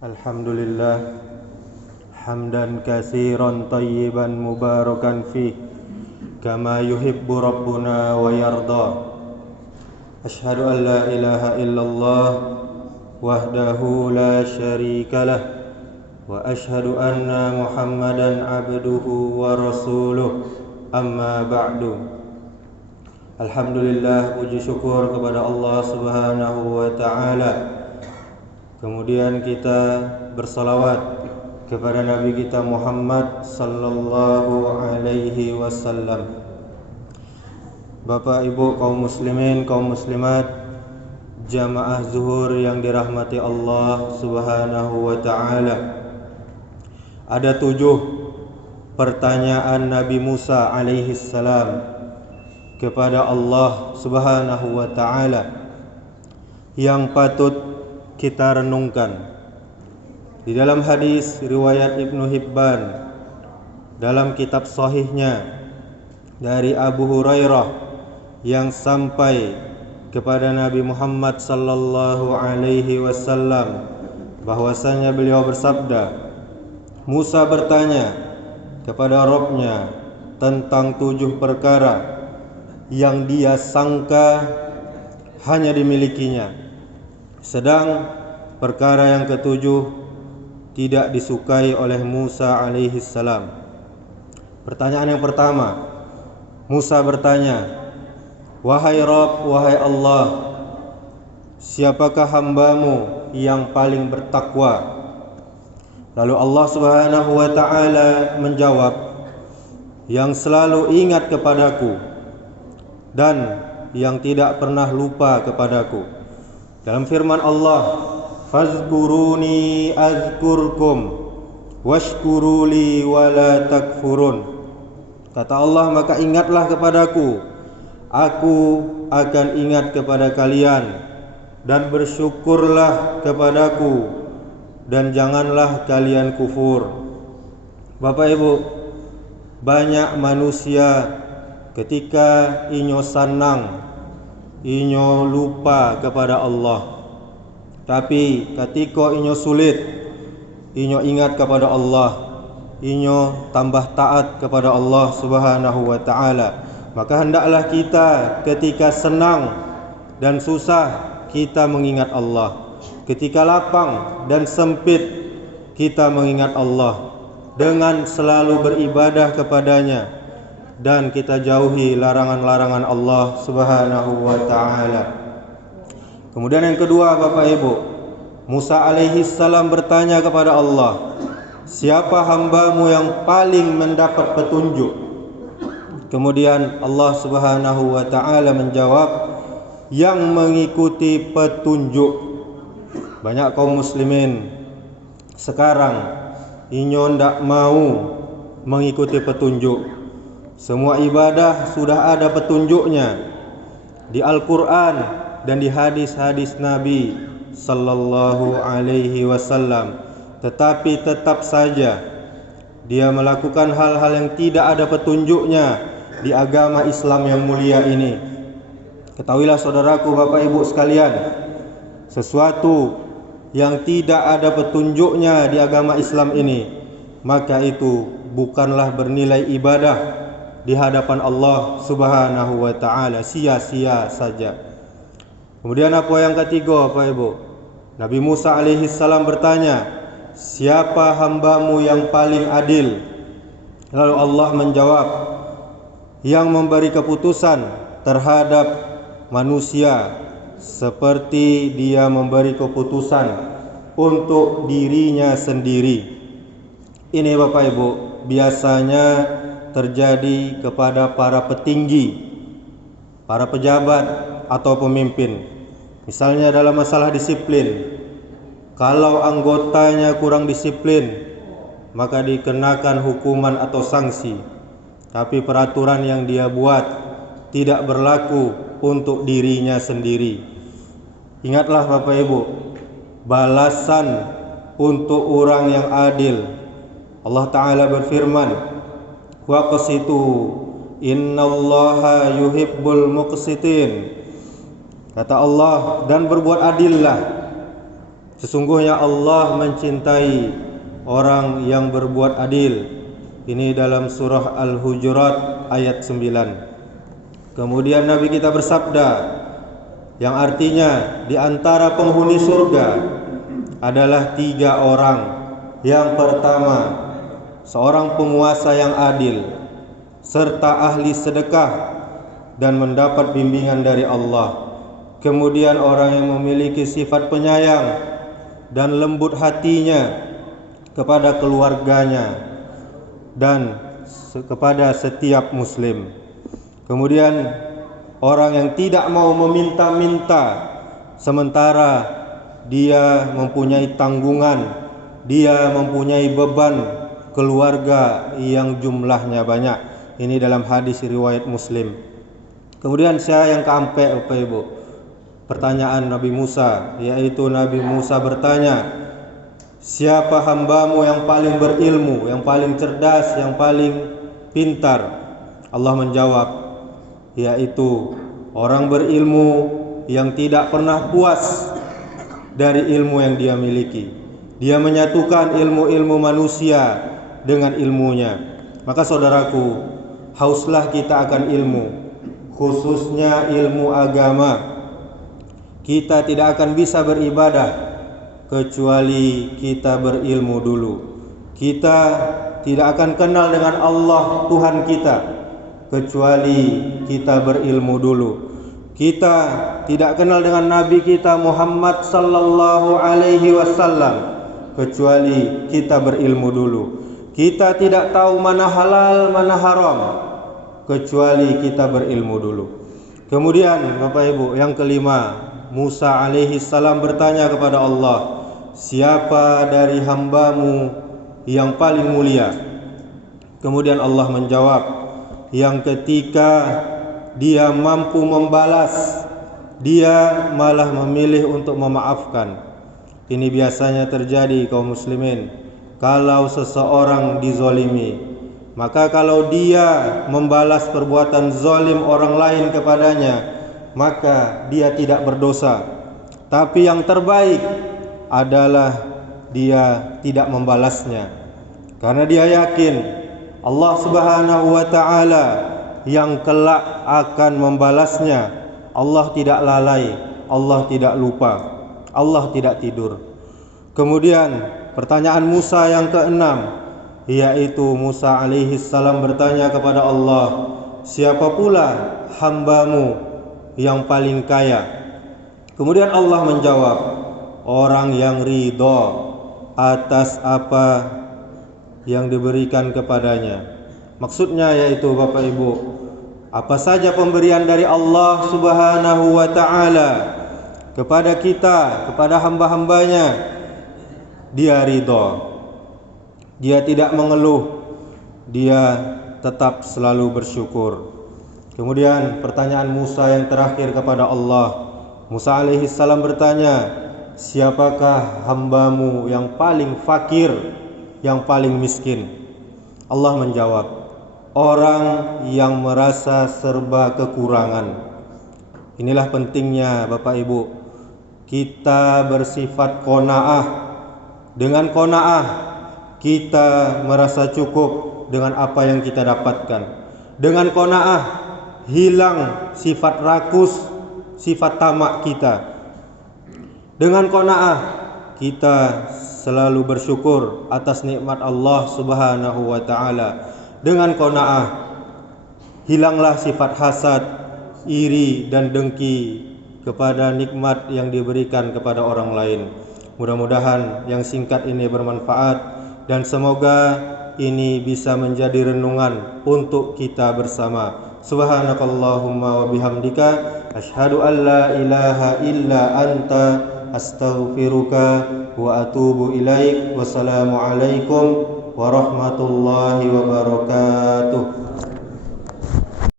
Alhamdulillah hamdan katsiran tayyiban mubarakan fih kama yuhibbu rabbuna wa yarda. Asyhadu an la ilaha illallah wahdahu la syarikalah wa asyhadu anna Muhammadan abduhu wa rasuluh. Amma ba'du. Alhamdulillah, puji syukur kepada Allah Subhanahu wa taala. Kemudian kita bersalawat kepada Nabi kita Muhammad sallallahu alaihi wasallam. Bapak Ibu kaum muslimin, kaum muslimat, jamaah zuhur yang dirahmati Allah Subhanahu wa taala. Ada 7 pertanyaan Nabi Musa alaihi salam kepada Allah Subhanahu wa taala yang patut kita renungkan. Di dalam hadis riwayat Ibnu Hibban dalam kitab sahihnya dari Abu Hurairah yang sampai kepada Nabi Muhammad sallallahu alaihi wasallam bahwasanya beliau bersabda, Musa bertanya kepada Rabb-Nya tentang 7 perkara yang dia sangka hanya dimilikinya, sedang perkara yang ke-7 tidak disukai oleh Musa alaihi salam. Pertanyaan yang pertama, Musa bertanya, "Wahai Rabb, wahai Allah, siapakah hambamu yang paling bertakwa?" Lalu Allah Subhanahu wa taala menjawab, "Yang selalu ingat kepadaku dan yang tidak pernah lupa kepadaku." Dalam firman Allah, "Fazkuruni azkurkum washkuruli wala takfurun." Kata Allah, maka ingatlah kepadaku, aku akan ingat kepada kalian, dan bersyukurlah kepadaku, dan janganlah kalian kufur. Bapak Ibu, banyak manusia ketika inyo sanang, inyo lupa kepada Allah. Tapi ketika inyo sulit, inyo ingat kepada Allah, inyo tambah taat kepada Allah Subhanahu wa taala. Maka hendaklah kita ketika senang dan susah kita mengingat Allah. Ketika lapang dan sempit kita mengingat Allah dengan selalu beribadah kepadanya, dan kita jauhi larangan-larangan Allah Subhanahu wa taala. Kemudian yang kedua, Bapak Ibu, Musa alaihi salam bertanya kepada Allah, "Siapa hambamu yang paling mendapat petunjuk?" Kemudian Allah Subhanahu wa taala menjawab, "Yang mengikuti petunjuk." Banyak kaum muslimin sekarang inyo ndak mau mengikuti petunjuk. Semua ibadah sudah ada petunjuknya di Al-Quran dan di hadis-hadis Nabi sallallahu alaihi wasallam. Tetapi tetap saja dia melakukan hal-hal yang tidak ada petunjuknya di agama Islam yang mulia ini. Ketahuilah saudaraku, Bapak Ibu sekalian, sesuatu yang tidak ada petunjuknya di agama Islam ini, maka itu bukanlah bernilai ibadah di hadapan Allah Subhanahu wa taala, sia-sia saja. Kemudian apa yang ketiga, Bapak Ibu? Nabi Musa alaihi salam bertanya, "Siapa hambamu yang paling adil?" Lalu Allah menjawab, "Yang memberi keputusan terhadap manusia seperti dia memberi keputusan untuk dirinya sendiri." Ini Bapak Ibu biasanya terjadi kepada para petinggi, para pejabat atau pemimpin. Misalnya dalam masalah disiplin, kalau anggotanya kurang disiplin, maka dikenakan hukuman atau sanksi. Tapi peraturan yang dia buat tidak berlaku untuk dirinya sendiri. Ingatlah Bapak Ibu, balasan untuk orang yang adil. Allah Ta'ala berfirman, "Waqsitu innallaha yuhibbul muqsitin." Kata Allah, dan berbuat adillah. Sesungguhnya Allah mencintai orang yang berbuat adil. Ini dalam surah Al-Hujurat ayat 9. Kemudian Nabi kita bersabda, yang artinya di antara penghuni surga adalah 3 orang. Yang pertama, seorang penguasa yang adil serta ahli sedekah dan mendapat bimbingan dari Allah. Kemudian orang yang memiliki sifat penyayang dan lembut hatinya kepada keluarganya dan kepada setiap muslim. Kemudian orang yang tidak mau meminta-minta sementara dia mempunyai tanggungan, dia mempunyai beban keluarga yang jumlahnya banyak. Ini dalam hadis riwayat Muslim. Kemudian saya yang keempat, Bapak Ibu, pertanyaan Nabi Musa, yaitu Nabi Musa bertanya, siapa hambamu yang paling berilmu, yang paling cerdas, yang paling pintar? Allah menjawab, yaitu orang berilmu yang tidak pernah puas dari ilmu yang dia miliki. Dia menyatukan ilmu-ilmu manusia dengan ilmunya. Maka saudaraku, hauslah kita akan ilmu, khususnya ilmu agama. Kita tidak akan bisa beribadah kecuali kita berilmu dulu. Kita tidak akan kenal dengan Allah Tuhan kita kecuali kita berilmu dulu. Kita tidak kenal dengan Nabi kita Muhammad sallallahu alaihi wasallam kecuali kita berilmu dulu. Kita tidak tahu mana halal, mana haram kecuali kita berilmu dulu. Kemudian Bapak Ibu, yang kelima, Musa alaihi salam bertanya kepada Allah, siapa dari hambamu yang paling mulia? Kemudian Allah menjawab, yang ketika dia mampu membalas, dia malah memilih untuk memaafkan. Ini biasanya terjadi kaum muslimin. Kalau seseorang dizolimi, maka kalau dia membalas perbuatan zalim orang lain kepadanya, maka dia tidak berdosa. Tapi yang terbaik adalah dia tidak membalasnya, karena dia yakin Allah Subhanahu wa ta'ala yang kelak akan membalasnya. Allah tidak lalai, Allah tidak lupa, Allah tidak tidur. Kemudian pertanyaan Musa yang keenam, yaitu Musa alaihi salam bertanya kepada Allah, siapa pula hambamu yang paling kaya? Kemudian Allah menjawab, orang yang ridha atas apa yang diberikan kepadanya. Maksudnya yaitu Bapak Ibu, apa saja pemberian dari Allah Subhanahu wa ta'ala kepada kita, kepada hamba-hambanya, dia ridha. Dia tidak mengeluh, dia tetap selalu bersyukur. Kemudian pertanyaan Musa yang terakhir kepada Allah, Musa alaihi salam bertanya, siapakah hambamu yang paling fakir, yang paling miskin? Allah menjawab, orang yang merasa serba kekurangan. Inilah pentingnya Bapak Ibu, kita bersifat qanaah. Dengan qanaah kita merasa cukup dengan apa yang kita dapatkan. Dengan qanaah hilang sifat rakus, sifat tamak kita. Dengan qanaah kita selalu bersyukur atas nikmat Allah Subhanahu wa ta'ala. Dengan qanaah hilanglah sifat hasad, iri dan dengki kepada nikmat yang diberikan kepada orang lain. Mudah-mudahan yang singkat ini bermanfaat dan semoga ini bisa menjadi renungan untuk kita bersama. Subhanakallahumma wa bihamdika asyhadu an la ilaha illa anta astaghfiruka wa atubu ilaik. Wassalamualaikum warahmatullahi wabarakatuh.